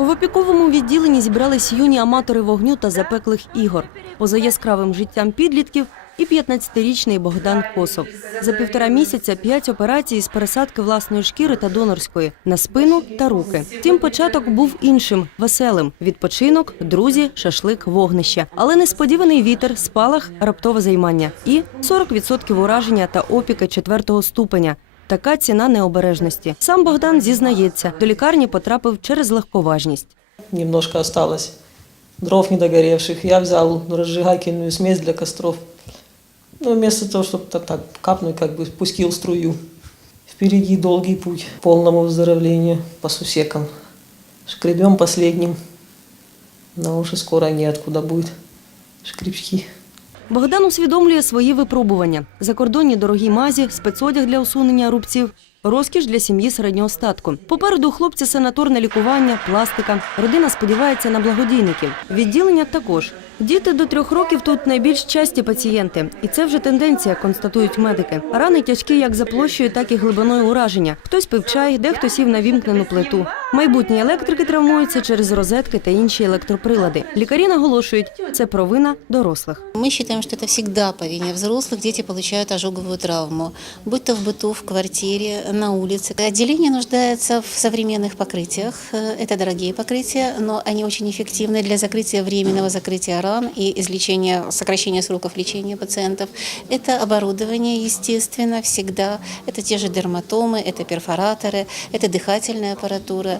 В опіковому відділенні зібрались юні аматори вогню та запеклих ігор. Поза яскравим життям підлітків і 15-річний Богдан Косов. За півтора місяця п'ять операцій з пересадки власної шкіри та донорської на спину та руки. Втім, початок був іншим, веселим. Відпочинок, друзі, шашлик, вогнище. Але несподіваний вітер, спалах, раптове займання і 40% ураження та опіки четвертого ступеня. Така ціна необережності. Сам Богдан зізнається, до лікарні потрапив через легковажність. Немножко осталось дров недогоревших. Я взял разжигательную смесь для костров. Ну, вместо того, чтобы так, так капнуть, как бы пустил струю. Впереди долгий путь к полному выздоровлению по сусекам. Шкребем последним. Но уже скоро неоткуда будет шкребки. Богдан усвідомлює свої випробування: закордонні дорогі мазі, спецодяг для усунення рубців. Розкіш для сім'ї середнього статку. Попереду у хлопця санаторне лікування, пластика. Родина сподівається на благодійників. Відділення також. Діти до трьох років тут найбільш часті пацієнти, і це вже тенденція, констатують медики. Рани тяжкі як за площею, так і глибиною ураження. Хтось пив чай, дехто сів на вімкнену плиту. Майбутні електрики травмуються через розетки та інші електроприлади. Лікарі наголошують, це провина дорослих. Мы считаем, что это всегда по вине взрослых. Дети получают ожоговую травму, будь то в быту, в квартире, на улице. Отделение нуждается в современных покрытиях. Э, Это дорогие покрытия, но они очень эффективны для закрытия временного закрытия ран и излечения, сокращения сроков лечения пациентов. Это оборудование, естественно, всегда. Это те же дерматомы, это перфораторы, это дыхательная аппаратура.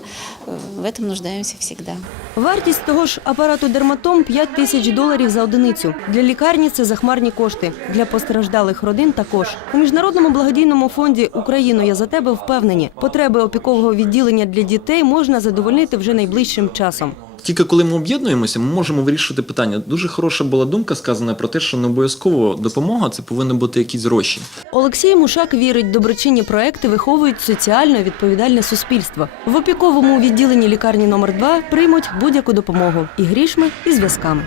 В этом нуждаемся всегда. Вартість того ж апарату дерматом 5 тисяч доларів за одиницю. Для лікарні це захмарні кошти. Для постраждалих родин також. У міжнародному благодійному фонді Україну я за тебе впевнені. Потреби опікового відділення для дітей можна задовольнити вже найближчим часом. Тільки коли ми об'єднуємося, ми можемо вирішувати питання. Дуже хороша була думка сказана про те, що не обов'язково допомога це повинні бути якісь гроші. Олексій Мушак вірить, доброчинні проекти виховують соціально відповідальне суспільство. В опіковому відділенні лікарні номер 2 приймуть будь-яку допомогу і грішми, і зв'язками.